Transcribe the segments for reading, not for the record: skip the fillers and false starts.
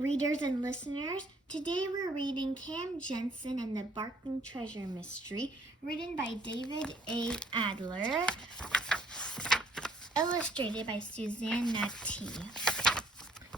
readers and listeners. Today we're reading Cam Jansen and the Barking Treasure Mystery, written by David A. Adler, illustrated by Susanna Natti.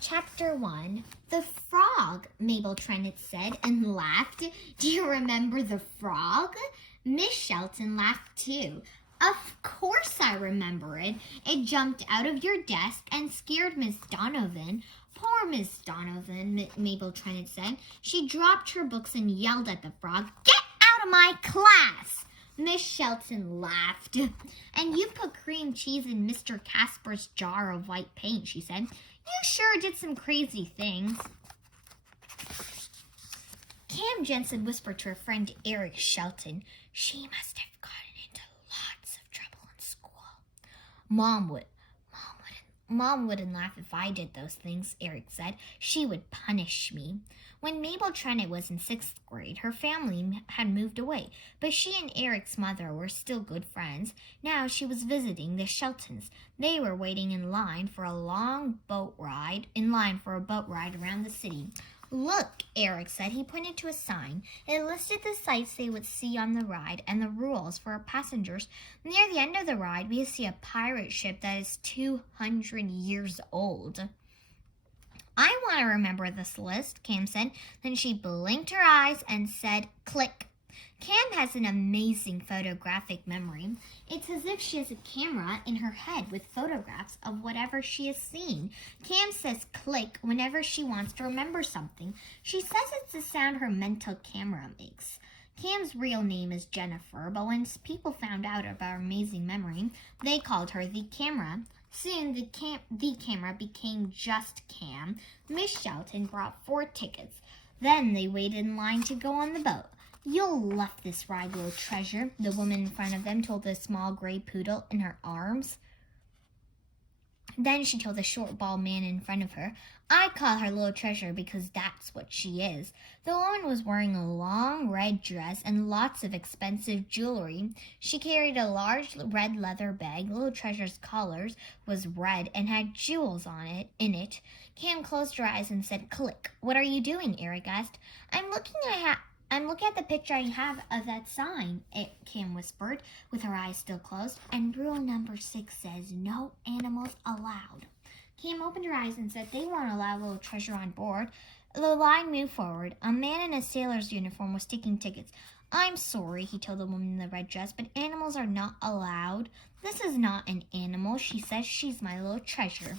Chapter 1. The frog, Mabel Trennett said and laughed. Do you remember the frog? Miss Shelton laughed too. Of course I remember it. It jumped out of your desk and scared Miss Donovan. Poor Miss Donovan, Mabel Trennett said. She dropped her books and yelled at the frog, "Get out of my class!" Miss Shelton laughed. "And you put cream cheese in Mr. Casper's jar of white paint," she said. "You sure did some crazy things." Cam Jansen whispered to her friend Eric Shelton, "She must have gotten into lots of trouble in school." Mom wouldn't laugh if I did those things," Eric said. "She would punish me." When Mabel Trennett was in 6th grade, her family had moved away, but she and Eric's mother were still good friends. Now she was visiting the Sheltons. They were waiting in line for a boat ride around the city. "Look," Eric said. He pointed to a sign. It listed the sights they would see on the ride and the rules for passengers. Near the end of the ride, we see a pirate ship that is 200 years old. "I want to remember this list," Cam said. Then she blinked her eyes and said, "Click." Cam has an amazing photographic memory. It's as if she has a camera in her head with photographs of whatever she has seen. Cam says click whenever she wants to remember something. She says it's the sound her mental camera makes. Cam's real name is Jennifer, but when people found out about her amazing memory, they called her the camera. Soon, the camera became just Cam. Miss Shelton brought 4 tickets. Then they waited in line to go on the boat. "You'll love this ride, little treasure," the woman in front of them told the small gray poodle in her arms. Then she told the short, bald man in front of her, "I call her little treasure because that's what she is." The woman was wearing a long red dress and lots of expensive jewelry. She carried a large red leather bag. Little treasure's collar was red and had jewels in it. Cam closed her eyes and said, "Click." "What are you doing?" Eric asked. I'm looking at the picture I have of that sign," Cam whispered, with her eyes still closed. "And rule number 6 says no animals allowed." Cam opened her eyes and said, "They won't allow little treasure on board." The line moved forward. A man in a sailor's uniform was taking tickets. "I'm sorry," he told the woman in the red dress, "but animals are not allowed." "This is not an animal," she said. "She's my little treasure."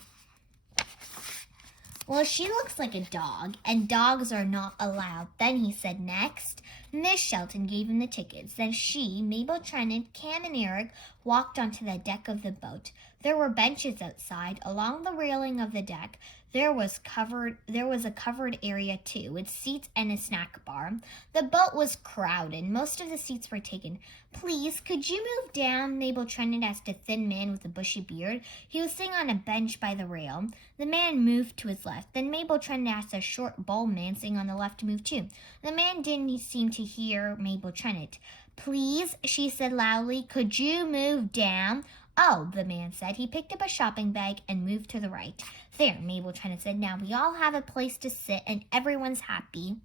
"Well, she looks like a dog, and dogs are not allowed." Then he said, "Next." Miss Shelton gave him the tickets. Then she, Mabel Trennett, Cam, and Eric walked onto the deck of the boat. There were benches outside. Along the railing of the deck, there was a covered area too, with seats and a snack bar. The boat was crowded. Most of the seats were taken. "Please, could you move down?" Mabel Trennett asked a thin man with a bushy beard. He was sitting on a bench by the rail. The man moved to his left. Then Mabel Trennett asked a short, bald man sitting on the left to move too. The man didn't seem to hear Mabel Trennett. "Please," she said loudly, "could you move down?" "Oh," the man said. He picked up a shopping bag and moved to the right. "There," Mabel Trennett said. "Now we all have a place to sit and everyone's happy."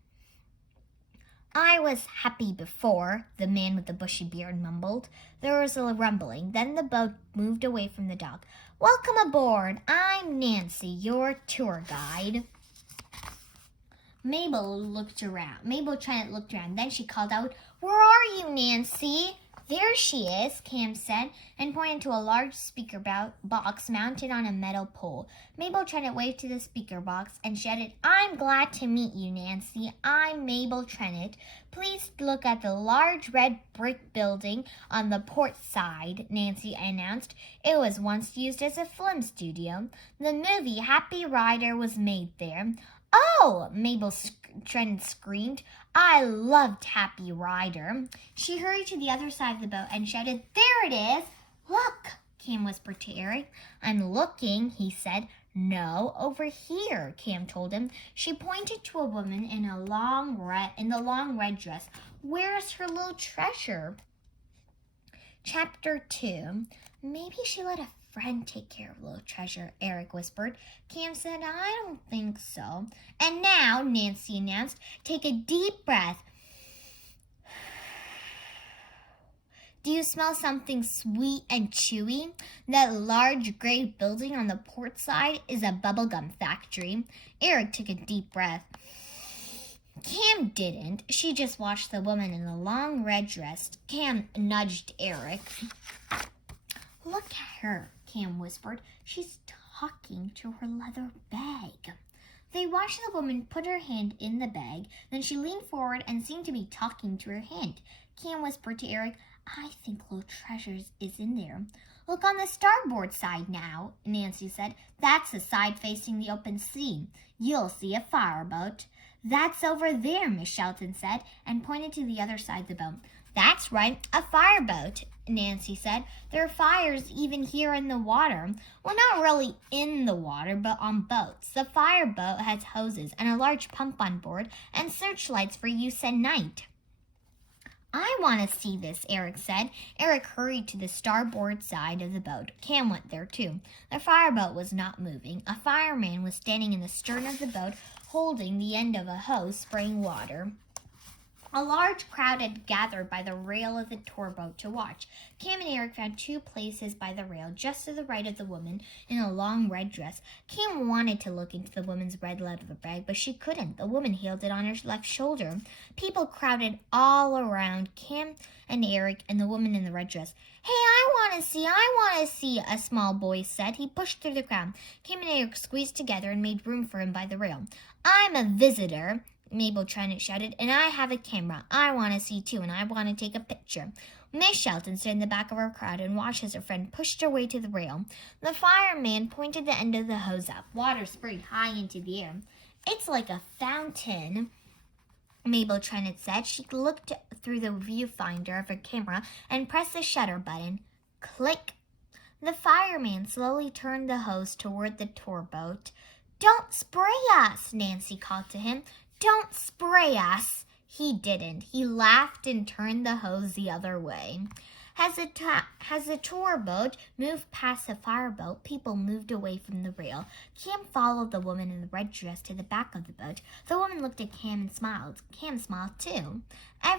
"I was happy before," the man with the bushy beard mumbled. There was a rumbling. Then the boat moved away from the dock. "Welcome aboard. I'm Nancy, your tour guide." Mabel Trennett looked around. Then she called out, "Where are you, Nancy?" "There she is," Cam said, and pointed to a large speaker box mounted on a metal pole. Mabel Trennett waved to the speaker box and shouted, "I'm glad to meet you, Nancy. I'm Mabel Trennett. Please look at the large red brick building on the port side," Nancy announced. "It was once used as a film studio. The movie Happy Rider was made there." "Oh!" Mabel Trennett screamed. "I loved Happy Rider." She hurried to the other side of the boat and shouted, "There it is! Look!" Cam whispered to Eric. "I'm looking," he said. "No, over here," Cam told him. She pointed to a woman in the long red dress. "Where's her little treasure?" Chapter 2. Maybe she let a friend take care of little treasure, Eric whispered. Cam said, I don't think so. And now, Nancy announced, take a deep breath. Do you smell something sweet and chewy? That large gray building on the port side is a bubblegum factory. Eric took a deep breath. Cam didn't. She just watched the woman in the long red dress. Cam nudged Eric. Look at her, Cam whispered. She's talking to her leather bag. They watched the woman put her hand in the bag. Then she leaned forward and seemed to be talking to her hand. Cam whispered to Eric, I think Little Treasures is in there. Look on the starboard side now, Nancy said. That's the side facing the open sea. You'll see a fireboat. That's over there, Miss Shelton said, and pointed to the other side of the boat. That's right, a fireboat, Nancy said. There are fires even here in the water. Well, not really in the water, but on boats. The fireboat has hoses and a large pump on board and searchlights for use at night. I want to see this, Eric said. Eric hurried to the starboard side of the boat. Cam went there, too. The fireboat was not moving. A fireman was standing in the stern of the boat, holding the end of a hose, spraying water. A large crowd had gathered by the rail of the tour boat to watch. Cam and Eric found two places by the rail, just to the right of the woman in a long red dress. Cam wanted to look into the woman's red leather bag, but she couldn't. The woman held it on her left shoulder. People crowded all around Cam and Eric and the woman in the red dress. Hey, I want to see, a small boy said. He pushed through the crowd. Cam and Eric squeezed together and made room for him by the rail. I'm a visitor, Mabel Trinet shouted, and I have a camera. I want to see too, and I want to take a picture. Miss Shelton stood in the back of her crowd and watched as her friend pushed her way to the rail. The fireman pointed the end of the hose up. Water sprayed high into the air. It's like a fountain, Mabel Trinet said. She looked through the viewfinder of her camera and pressed the shutter button. Click. The fireman slowly turned the hose toward the tour boat. Don't spray us, Nancy called to him. Don't spray us. He didn't. He laughed and turned the hose the other way. As the tour boat moved past the fireboat, people moved away from the rail. Cam followed the woman in the red dress to the back of the boat. The woman looked at Cam and smiled. Cam smiled too.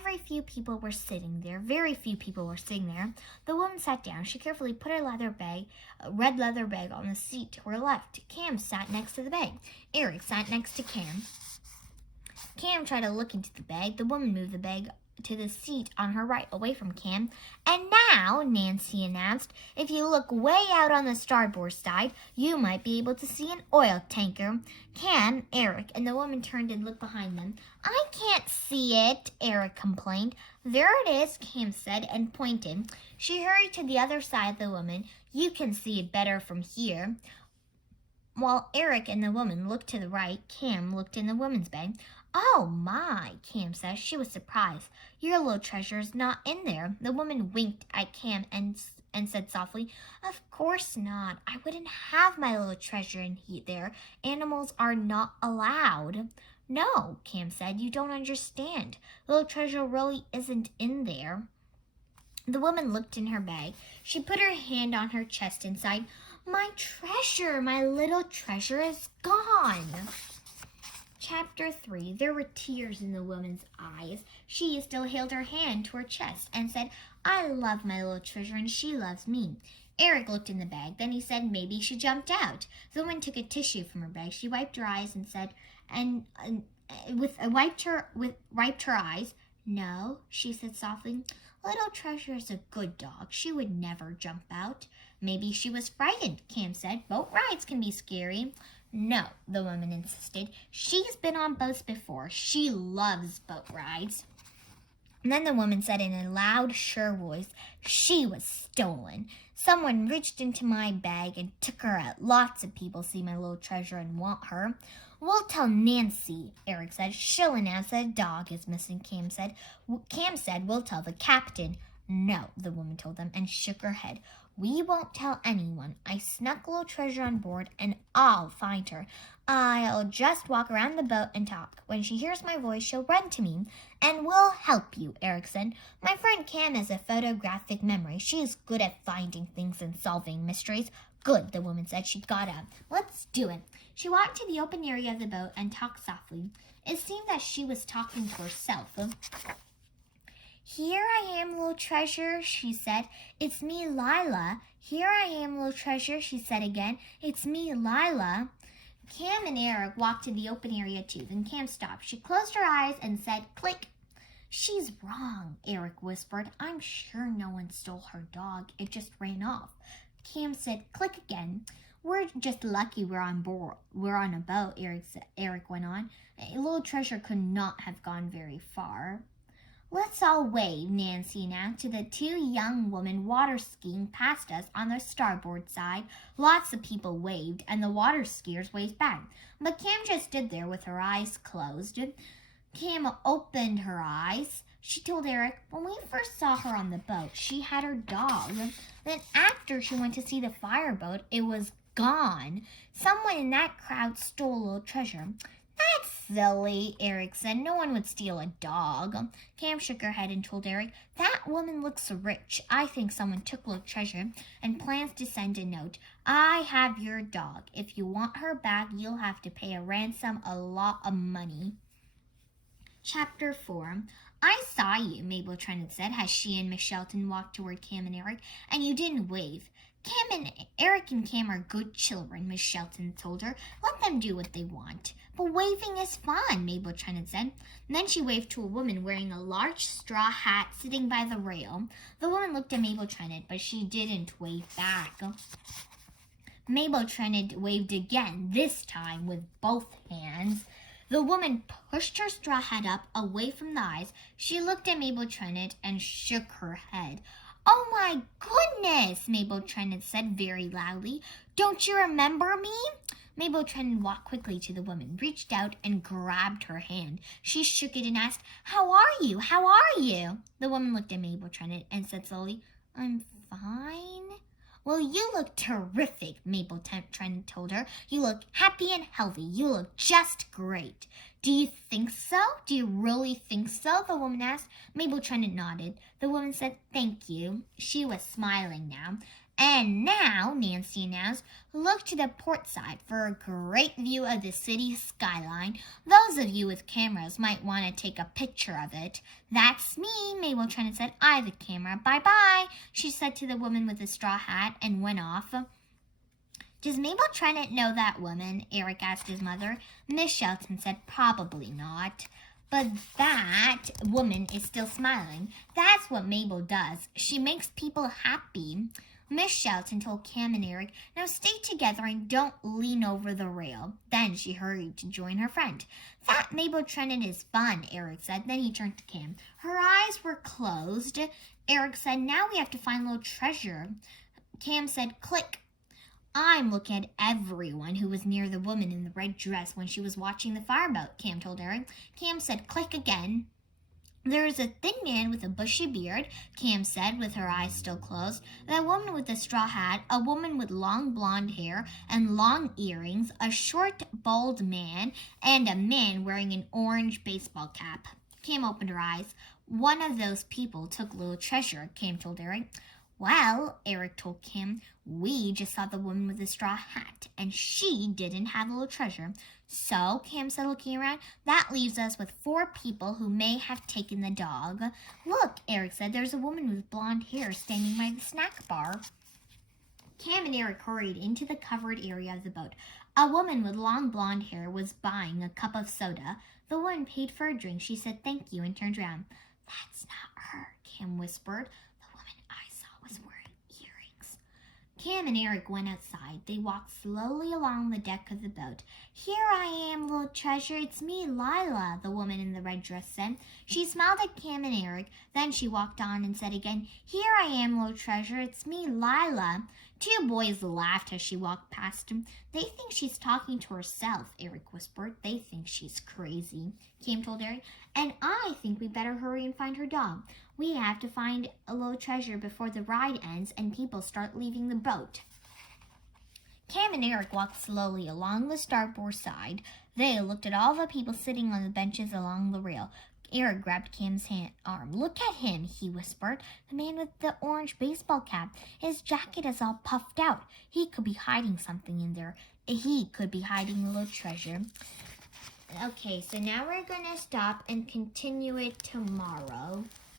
Very few people were sitting there. The woman sat down. She carefully put her red leather bag on the seat to her left. Cam sat next to the bag. Eric sat next to Cam. Cam tried to look into the bag. The woman moved the bag to the seat on her right, away from Cam. And now, Nancy announced, if you look way out on the starboard side, you might be able to see an oil tanker. Cam, Eric, and the woman turned and looked behind them. I can't see it, Eric complained. There it is, Cam said, and pointed. She hurried to the other side of the woman. You can see it better from here. While Eric and the woman looked to the right, Cam looked in the woman's bag. Oh my, Cam said. She was surprised. Your little treasure's not in there. The woman winked at Cam and said softly, Of course not. I wouldn't have my little treasure in there. Animals are not allowed. No, Cam said. You don't understand. Little treasure really isn't in there. The woman looked in her bag. She put her hand on her chest and sighed, My treasure, my little treasure is gone. Chapter 3. There were tears in the woman's eyes. She still held her hand to her chest and said, I love my little treasure and she loves me. Eric looked in the bag. Then he said, maybe she jumped out. The woman took a tissue from her bag. She wiped her eyes and said, wiped her eyes. No, she said softly. Little Treasure is a good dog. She would never jump out. Maybe she was frightened, Cam said. Boat rides can be scary. No, the woman insisted. She's been on boats before. She loves boat rides. And then the woman said in a loud, sure voice, she was stolen. Someone reached into my bag and took her out. Lots of people see my little treasure and want her. We'll tell Nancy, Eric said. She'll announce that a dog is missing, Cam said. Cam said, we'll tell the captain. No, the woman told them and shook her head. We won't tell anyone. I snuck little treasure on board and I'll find her. I'll just walk around the boat and talk. When she hears my voice, she'll run to me and we'll help you, Eric said. My friend Cam has a photographic memory. She is good at finding things and solving mysteries. Good, the woman said. She got up. Let's do it. She walked to the open area of the boat and talked softly. It seemed that she was talking to herself. Here I am, little treasure, she said. It's me, Lila. Here I am, little treasure, she said again. It's me, Lila. Cam and Eric walked to the open area too. Then Cam stopped. She closed her eyes and said, click. She's wrong, Eric whispered. I'm sure no one stole her dog. It just ran off. Cam said, click again. We're just lucky we're on board. We're on a boat, Eric went on. A little treasure could not have gone very far. Let's all wave, Nancy announced to the two young women water skiing past us on the starboard side. Lots of people waved, and the water skiers waved back. But Cam just stood there with her eyes closed. Cam opened her eyes. She told Eric, when we first saw her on the boat, she had her dog. Then after she went to see the fireboat, it was gone. Someone in that crowd stole a little treasure. That's silly, Eric said. No one would steal a dog. Cam shook her head and told Eric, that woman looks rich. I think someone took little treasure and plans to send a note. I have your dog. If you want her back, you'll have to pay a ransom, a lot of money. Chapter 4. I saw you, Mabel Trennett said as she and Miss Shelton walked toward Cam and Eric, and you didn't wave. Eric and Cam are good children, Miss Shelton told her. Let them do what they want. But waving is fun, Mabel Trennett said. And then she waved to a woman wearing a large straw hat sitting by the rail. The woman looked at Mabel Trennett, but she didn't wave back. Mabel Trennett waved again, this time with both hands. The woman pushed her straw hat up away from the eyes. She looked at Mabel Trennett and shook her head. Oh my goodness, Mabel Trennett said very loudly. Don't you remember me? Mabel Trennett walked quickly to the woman, reached out and grabbed her hand. She shook it and asked, How are you? How are you? The woman looked at Mabel Trennett and said slowly, I'm fine. Well, you look terrific, Mabel Trennett told her. You look happy and healthy. You look just great. Do you think so? Do you really think so? The woman asked. Mabel Trennett nodded. The woman said, Thank you. She was smiling now. And now, Nancy announced, look to the port side for a great view of the city skyline. Those of you with cameras might want to take a picture of it. That's me, Mabel Trennett said. I have a camera. Bye-bye, she said to the woman with the straw hat and went off. Does Mabel Trennett know that woman? Eric asked his mother. Miss Shelton said, Probably not. But that woman is still smiling. That's what Mabel does. She makes people happy. Miss Shelton told Cam and Eric, Now stay together and don't lean over the rail. Then she hurried to join her friend. That Mabel Trennett is fun, Eric said. Then he turned to Cam. Her eyes were closed. Eric said, Now we have to find a little treasure. Cam said, Click. I'm looking at everyone who was near the woman in the red dress when she was watching the fireboat, Cam told Eric. Cam said, Click again. There is a thin man with a bushy beard, Cam said, with her eyes still closed. That woman with a straw hat, a woman with long blonde hair and long earrings, a short, bald man, and a man wearing an orange baseball cap. Cam opened her eyes. One of those people took little treasure, Cam told Eric. Well, Eric told Cam, we just saw the woman with the straw hat, and she didn't have a little treasure. So, Cam said, looking around, that leaves us with 4 people who may have taken the dog. Look, Eric said, there's a woman with blonde hair standing by the snack bar. Cam and Eric hurried into the covered area of the boat. A woman with long blonde hair was buying a cup of soda. The woman paid for a drink. She said thank you and turned around. That's not her, Cam whispered. The woman I saw was wearing earrings. Cam and Eric went outside. They walked slowly along the deck of the boat. Here I am, little treasure. It's me, Lila, the woman in the red dress said. She smiled at Cam and Eric. Then she walked on and said again, Here I am, little treasure. It's me, Lila. 2 boys laughed as she walked past him. They think she's talking to herself, Eric whispered. They think she's crazy, Cam told Eric. And I think we better hurry and find her dog. We have to find a little treasure before the ride ends and people start leaving the boat. Cam and Eric walked slowly along the starboard side. They looked at all the people sitting on the benches along the rail. Eric grabbed Cam's arm. "Look at him," he whispered. "The man with the orange baseball cap. His jacket is all puffed out. He could be hiding something in there. He could be hiding a little treasure." Okay, so now we're going to stop and continue it tomorrow.